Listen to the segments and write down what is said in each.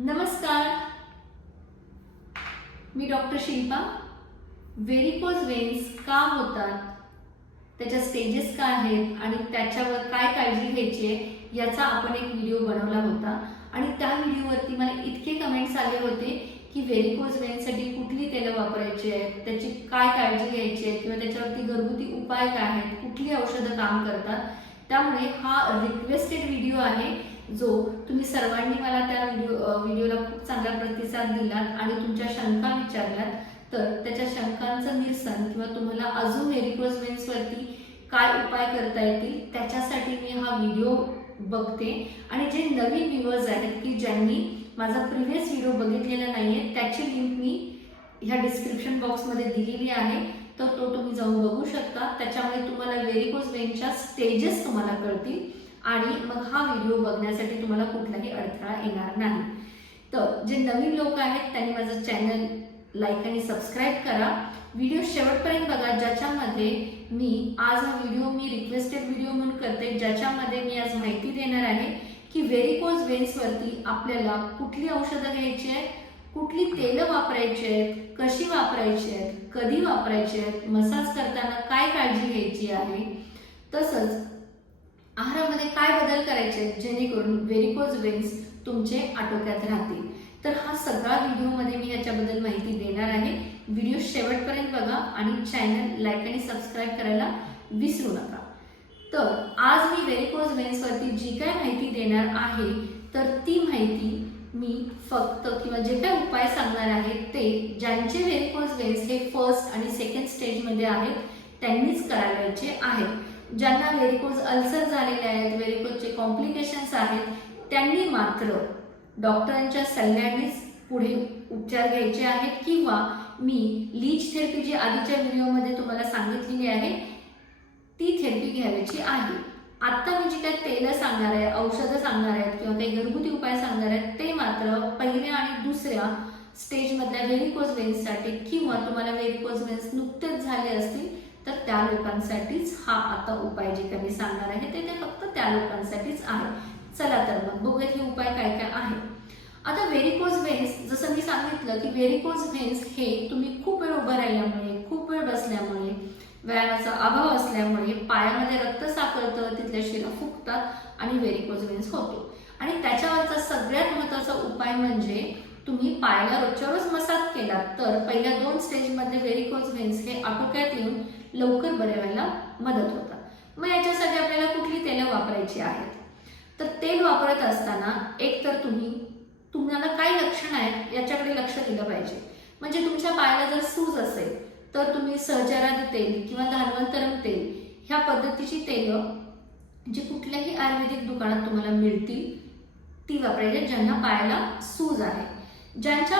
नमस्कार, मी doctor Shilpa. Varicose veins का होतात, त्याच्या स्टेजेस काय आहेत आणि त्याच्यावर काय काळजी घ्यायची आहे याचा आपण एक व्हिडिओ बनवला होता। आणि त्या व्हिडिओवरती मला इतके कमेंट्स आले होते की व्हेरिकोज वेन्ससाठी कुठली तेलं वापरायची आहेत, त्याची काय काळजी घ्यायची आहे किंवा त्याच्यावरती घरगुती उपाय काय आहेत, कुठली औषधं काम करतात। त्यामुळे हा रिक्वेस्टेड व्हिडिओ आहे जो तुम्ही सर्वांनी मला त्या व्हिडिओला खूप चांगला प्रतिसाद दिलात आणि तुमच्या शंका विचारल्यात। तर त्याच्या शंकांचं निरसन किंवा तुम्हाला अजून व्हेरिकोज वेन्सवरती काय उपाय करता येतील त्याच्यासाठी मी हा व्हिडिओ बघते। आणि जे नवीन व्ह्यूअर्स आहेत की ज्यांनी माझा प्रिव्हियस व्हिडिओ बघितलेला नाहीये त्याची लिंक मी ह्या डिस्क्रिप्शन बॉक्समध्ये दिलेली आहे, तर तो तुम्ही जाऊन बघू शकता। त्याच्यामुळे तुम्हाला व्हेरिकोज वेन्सच्या स्टेजेस तुम्हाला कळतील आणि मग हा व्हिडिओ बघण्यासाठी तुम्हाला कुठलाही अडथळा येणार नाही। तर जे नवीन लोक आहेत त्यांनी माझं चॅनल लाईक आणि सबस्क्राईब करा। व्हिडिओ शेवटपर्यंत बघा, ज्याच्यामध्ये मी आज हा व्हिडिओ रिक्वेस्टेड व्हिडिओ म्हणून करते, ज्याच्यामध्ये मी आज माहिती देणार आहे की व्हेरिकोज वेन्सवरती आपल्याला कुठली औषधं घ्यायची आहेत, कुठली तेलं वापरायची आहेत, कशी वापरायची आहेत, कधी वापरायची आहेत, मसाज करताना काय काळजी घ्यायची आहे, तसंच आहारामध्ये काय बदल करायचे आहेत जेणेकरून व्हेरिकोज वेन्स तुमचे आटोक्यात राहतील। तर हा सगळा व्हिडिओमध्ये मी याच्याबद्दल माहिती देणार आहे। व्हिडिओ शेवटपर्यंत बघा आणि चॅनल लाईक आणि सबस्क्राईब करायला विसरू नका। तर आज मी व्हेरिकोज वेन्सवरती जी काय माहिती देणार आहे तर ती माहिती मी फक्त किंवा जे काय उपाय सांगणार आहे ते ज्यांचे व्हेरिकोज वेन्स हे फर्स्ट आणि सेकंड स्टेजमध्ये आहेत त्यांनीच करायचे आहेत। ज्यांना व्हेरिकोज अल्सर झालेले आहेत, व्हेरिकोजचे कॉम्प्लिकेशन्स आहेत, त्यांनी मात्र डॉक्टरांच्या सल्ल्यानेच पुढे उपचार घ्यायचे आहेत किंवा मी लीच थेरपी जी आधीच्या व्हिडिओमध्ये तुम्हाला सांगितलेली आहे ती थेरपी घ्यायची आहे। आता मी जी काही तेलं सांगणार आहे, औषधं सांगणार आहेत किंवा काही घरगुती उपाय सांगणार आहेत ते मात्र पहिल्या आणि दुसऱ्या स्टेजमधल्या व्हेरिकोज वेन्ससाठी किंवा तुम्हाला व्हेरिकोज वेन्स नुकतेच झाले असतील तर त्या लोकांसाठीच हा आता उपाय जे काही सांगणार आहे ते फक्त त्या लोकांसाठीच आहे। चला तर मग बघूयात हे उपाय काय काय आहे। आता व्हेरिकोज वेन्स, जसं मी सांगितलं की व्हेरिकोज वेन्स हे तुम्ही खूप वेळ उभं राहिल्यामुळे, खूप वेळ बसल्यामुळे, व्यायामाचा अभाव असल्यामुळे पायामध्ये रक्त साकळतं, तिथल्या शिरा फुगतात आणि व्हेरिकोज वेन्स होतो। आणि त्याच्यावरचा सगळ्यात महत्त्वाचा उपाय म्हणजे तुम्ही पायाला रोजच्या रोज मसाज केला तर पहिल्या 2 स्टेजमध्ये व्हेरिकोज वेन्स हे आटोक्यात येऊन लवकर बरे व्हायला मदत होतात। मग याच्यासाठी आपल्याला कुठली तेलं वापरायची आहेत, तर तेल वापरत असताना एक तर तुम्हाला काय लक्षण आहेत याच्याकडे लक्ष दिलं पाहिजे। म्हणजे तुमच्या पायाला जर सूज असेल तर तुम्ही सहचरादी तेल किंवा धान्वंतरम तेल ह्या पद्धतीची तेलं जी कुठल्याही आयुर्वेदिक दुकानात तुम्हाला मिळतील ती वापरायची ज्यांना पायाला सूज आहे। ज्यांच्या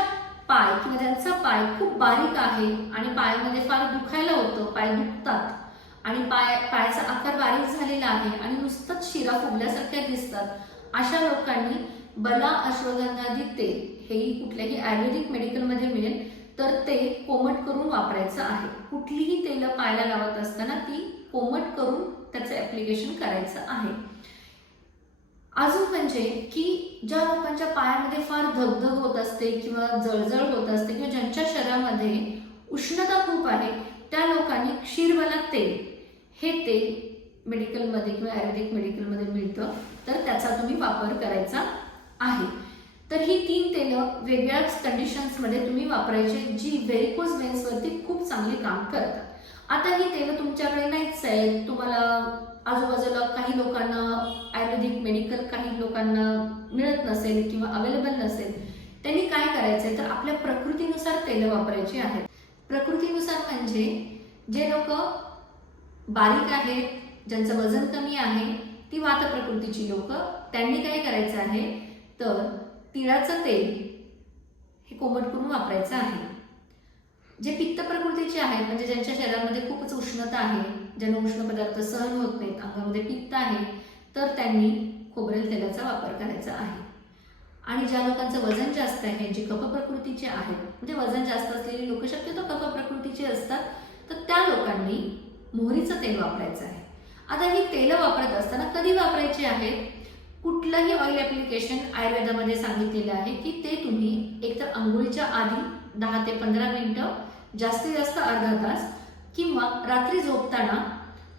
पाय किंवा ज्यांचा पाय खूप बारीक आहे आणि पायामध्ये फार दुखायला होतं, पाय दुखतात आणि पायाचा आकार बारीक झालेला आहे आणि नुसतंच शिरा फुगल्यासारख्या दिसतात, अशा लोकांनी बला अश्वगंधादी तेल हेही कुठल्याही आयुर्वेदिक मेडिकलमध्ये मिळेल तर ते कोमट करून वापरायचं आहे। कुठलीही तेलं पायाला लावत असताना ती कोमट करून त्याचं ऍप्लिकेशन करायचं आहे। अजून म्हणजे की ज्या लोकांच्या पायामध्ये फार धगधग होत असते किंवा जळजळ होत असते किंवा ज्यांच्या शरीरामध्ये उष्णता खूप आहे त्या लोकांनी क्षीरबला तेल हे तेल मेडिकलमध्ये किंवा आयुर्वेदिक मेडिकलमध्ये मिळतं तर त्याचा तुम्ही वापर करायचा आहे। तर ही 3 तेलं वेगळ्या कंडिशन्समध्ये तुम्ही वापरायची जी व्हेरिकोज वेन्सवरती खूप चांगली काम करतात। आता ही तेलं तुमच्याकडे नाहीच आहे, तुम्हाला आजूबाजूला काही लोकांना आयुर्वेदिक मेडिकल काही लोकांना मिळत नसेल किंवा अवेलेबल नसेल, त्यांनी काय करायचंय तर आपल्या प्रकृतीनुसार तेलं वापरायची आहेत। प्रकृतीनुसार म्हणजे जे लोक बारीक आहेत, ज्यांचं वजन कमी आहे, ती वात प्रकृतीची लोक, त्यांनी काय करायचं आहे तर तिळाचं तेल हे कोमट करून वापरायचं आहे। जे पित्त प्रकृतीचे आहेत म्हणजे ज्यांच्या शरीरामध्ये खूपच उष्णता आहे, ज्यांना उष्ण पदार्थ सहन होत नाहीत, अंगामध्ये पित्त आहे, तर त्यांनी खोबरेल तेलाचा वापर करायचा आहे। आणि ज्या लोकांचं वजन जास्त आहे, जे कफ प्रकृतीचे आहेत, म्हणजे वजन जास्त असलेली लोक शक्यतो कफ प्रकृतीचे असतात, तर त्या लोकांनी मोहरीचं तेल वापरायचं आहे। आता ही तेलं वापरत असताना कधी वापरायची आहेत कुठलंही ऑइल ॲप्लिकेशन आयुर्वेदामध्ये सांगितलेलं आहे की ते तुम्ही एकतर अंघोळीच्या आधी 10 ते 15 मिनिटं, जास्तीत जास्त अर्धा तास, किंवा रात्री झोपताना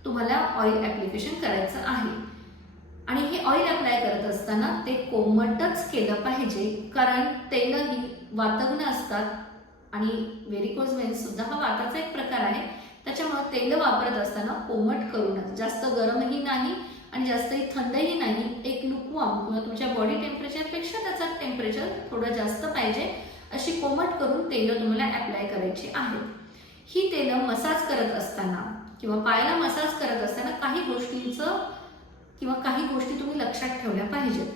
तुम्हाला ऑइल ॲप्लिकेशन करायचं आहे. आणि हे ऑइल अप्लाय करत असताना ते कोमटच केलं पाहिजे, कारण तेलही वातग्न असतात आणि व्हेरिकोज व्हेन्स सुद्धा हा वाताचा एक प्रकार आहे. त्याच्यामुळे तेल वापरत असताना कोमट करूनच, जास्त गरमही नाही आणि जास्तही थंडही नाही, एक लुकवॉर्म किंवा तुमच्या बॉडी टेम्परेचरपेक्षा त्याचं टेम्परेचर थोडं जास्त पाहिजे अशी कोमट करून तेल तुम्हाला अप्लाय करायची आहेत. ही तेल मसाज करत असताना किंवा पायाला मसाज करत असताना काही गोष्टी तुम्ही लक्षात ठेवल्या पाहिजेत.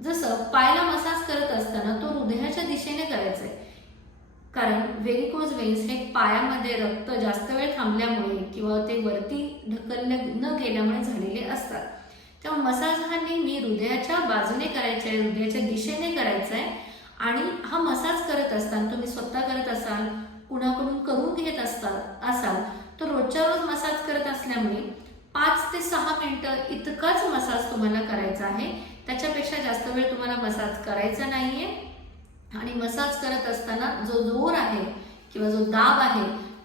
जसं पायाला मसाज करत असताना तो हृदयाच्या दिशेने करायचा आहे, कारण व्हेरिकोज व्हेन्स हे पायामध्ये रक्त जास्त वेळ थांबल्यामुळे किंवा ते वरती ढकलले न गेल्यामुळे झालेले असतात. तेव्हा मसाज हा नेहमी हृदयाच्या बाजूने करायचा आहे, हृदयाच्या दिशेने करायचा आहे. आणि हा मसाज करत असताना तुम्ही स्वतः करत असाल, कुणाकडून करून घेत असाल तर रोजच्या रोज मसाज करत असल्यामुळे 5 ते 6 मिनिटं इतकाच मसाज तुम्हाला करायचा आहे. त्याच्यापेक्षा जास्त वेळ तुम्हाला मसाज करायचा नाहीये. आणि मसाज करत असताना जो जोर आहे किंवा जो दाब आहे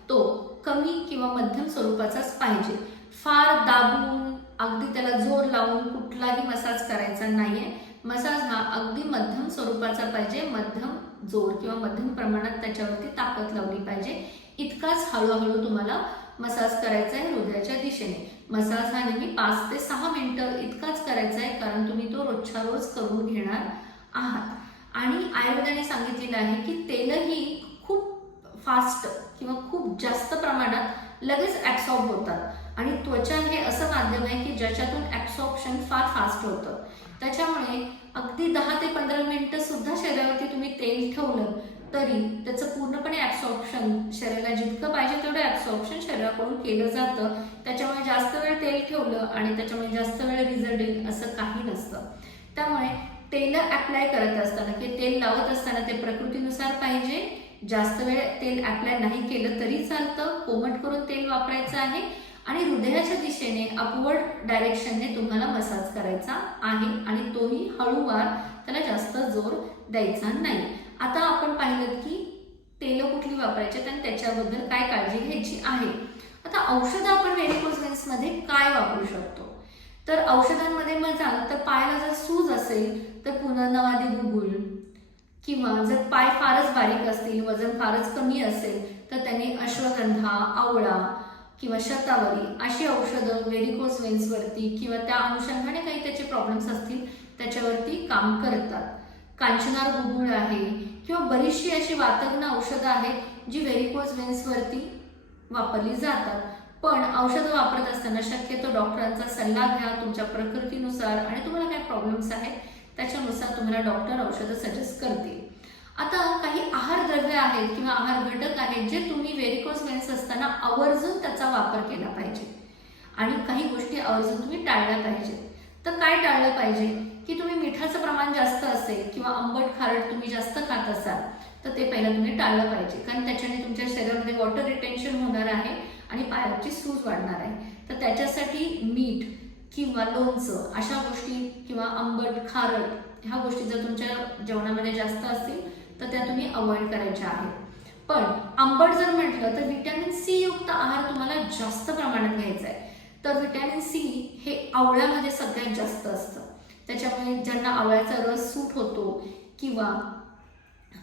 तो कमी किंवा मध्यम स्वरूपाचाच पाहिजे. फार दाबून अगदी त्याला जोर लावून कुठलाही मसाज करायचा नाहीये. मसाज हा अगदी मध्यम स्वरूपाचा पाहिजे, मध्यम जोर किंवा मध्यम प्रमाणात त्याच्यावरती ताकद लावली पाहिजे. इतकाच हळूहळू तुम्हाला मसाज करायचा आहे हृदयाच्या दिशेने. मसाज हा नेहमी 5 ते 6 मिनिटं इतकाच करायचा आहे, कारण तुम्ही तो रोजच्या रोज करून घेणार आहात. आणि आयुर्वेदाने सांगितलेलं आहे की तेलही खूप फास्ट किंवा खूप जास्त प्रमाणात लगेच ॲब्सॉर्ब होतात आणि त्वचा हे असं माध्यम आहे की ज्याच्यातून ॲब्सॉर्प्शन फार फास्ट होतं. त्याच्यामुळे अगदी 10 ते 15 मिनिटं सुद्धा शरीरावरती तुम्ही तेल ठेवलं तरी त्याचं पूर्णपणे ॲब्सॉर्प्शन, शरीराला जितकं पाहिजे तेवढं ॲब्सॉर्प्शन शरीराकडून केलं जातं. त्याच्यामुळे जास्त वेळ तेल ठेवलं आणि त्याच्यामुळे जास्त वेळ रिझल्ट येईल असं काही नसतं. त्यामुळे तेल अप्लाय करत असताना किंवा तेल लावत असताना ते प्रकृतीनुसार पाहिजे. जास्त वेळ तेल अप्लाय नाही केलं तरी चालतं, कोमट करून तेल वापरायचं आहे आणि हृदयाच्या दिशेने अपवर्ड डायरेक्शनने तुम्हाला मसाज करायचा आहे आणि तोही हळूवार, त्याला जास्त जोर द्यायचा नाही. आता आपण पाहिलं की तेल कुठली वापरायची आणि त्याच्याबद्दल काय काळजी घ्यायची आहे. आता औषधं आपण व्हेरिकोज व्हेन्समध्ये काय वापरू शकतो, तर औषधांमध्ये तर पायाला जर सूज असेल तर पुनर्नवादी गुगुळ, किंवा जर पाय फारच बारीक असतील, वजन फारच कमी असेल तर त्याने अश्वगंधा, आवळा किंवा शतावरी अशी औषधं व्हेरिकोज व्हेन्सवरती किंवा त्या अनुषंगाने काही त्याचे प्रॉब्लेम्स असतील त्याच्यावरती काम करतात. कांचनार गुगुळ आहे किंवा बरीचशी अशी वातग्न औषधं आहेत जी व्हेरिकोज व्हेन्सवरती वापरली जातात. पण औषधं वापरत असताना शक्यतो डॉक्टरांचा सल्ला घ्या तुमच्या प्रकृतीनुसार आणि तुम्हाला काय प्रॉब्लेम्स आहेत त्याच्यानुसार तुम्हाला डॉक्टर औषधं सजेस्ट करतील. आता काही आहार द्रव्य आहेत किंवा आहार घटक आहेत जे तुम्ही व्हेरिकोज व्हेन्स असताना आवर्जून त्याचा वापर केला पाहिजे आणि काही गोष्टी आवर्जून तुम्ही टाळल्या पाहिजे. तर काय टाळलं पाहिजे की तुम्ही मिठाचं प्रमाण जास्त असेल किंवा आंबट खारट तुम्ही जास्त खात असाल तर ते पहिला तुम्ही टाळलं पाहिजे, कारण त्याच्याने तुमच्या शरीरामध्ये वॉटर रिटेन्शन होणार आहे आणि पायाची सूज वाढणार आहे. तर त्याच्यासाठी मीठ किंवा लोणचं अशा गोष्टी किंवा आंबट खारट ह्या गोष्टी जर तुमच्या जेवणामध्ये जास्त असतील तर त्या तुम्ही अवॉइड करायच्या आहेत. पण आंबट जर म्हटलं तर व्हिटॅमिन सी युक्त आहार तुम्हाला जास्त प्रमाणात घ्यायचा आहे. तर व्हिटॅमिन सी हे आवळ्यामध्ये सगळ्यात जास्त असतं. त्याच्यामुळे ज्यांना आवळ्याचा रस सूट होतो किंवा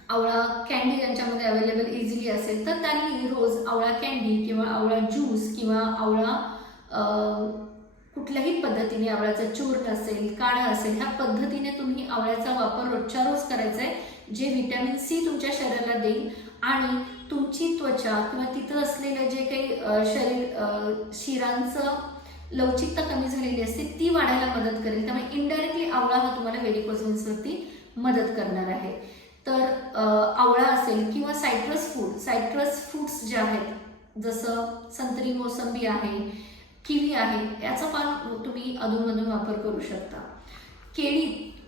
आवळा कॅन्डी ज्यांच्यामध्ये अवेलेबल इझिली असेल तर त्यांनी रोज आवळा कॅन्डी किंवा आवळा ज्यूस किंवा आवळा कुठल्याही पद्धतीने, आवळ्याचं चूर्ण असेल, काढा असेल, ह्या पद्धतीने तुम्ही आवळ्याचा वापर रोजच्या रोज करायचा आहे, जे व्हिटॅमिन सी तुमच्या शरीराला देईल आणि तुमची त्वचा किंवा तिथं असलेलं जे काही शिरांचं लवचिकता कमी झालेली असते ती वाढायला मदत करेल. त्यामुळे इनडायरेक्टली आवळा हा तुम्हाला व्हेरिकोज व्हेन्सवरती मदत करणार आहे. तर आवळा असेल किंवा सायट्रस फ्रूट्स जे आहेत जसं संत्री, मोसंबी आहे, किवी आहे, याचा पण तुम्ही अधूनमधून वापर करू शकता. केळी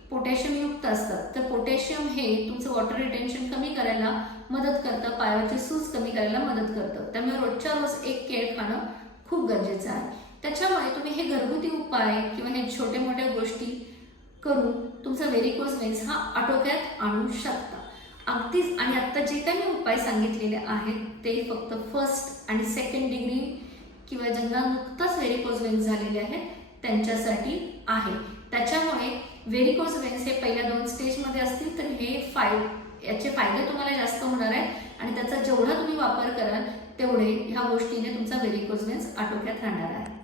पोटॅशियम युक्त असतात, तर पोटॅशियम हे तुमचं वॉटर रिटेन्शन कमी करायला मदत करतं, पायाची सूज कमी करायला मदत करतं. त्यामुळे रोजच्या रोज एक केळ खाणं खूप गरजेचं आहे. त्याच्यामुळे तुम्ही हे घरगुती उपाय किंवा हे छोटे मोठ्या गोष्टी करून तुमचा व्हेरिकोज वेन्स हा आटोक्यात आणू शकता. अगदीच आणि आत्ता जे काही मी उपाय सांगितलेले आहेत ते फक्त फर्स्ट आणि सेकंड डिग्री किंवा ज्यांना नुकताच व्हेरिकोज वेन्स झालेले आहेत त्यांच्यासाठी आहे. त्याच्यामुळे व्हेरिकोज वेन्स हे पहिल्या 2 स्टेजमध्ये असतील तर याचे फायदे तुम्हाला जास्त होणार आहेत आणि त्याचा जेवढा तुम्ही वापर कराल तेवढे ह्या गोष्टीने तुमचा व्हेरिकोज वेन्स आटोक्यात राहणार आहे.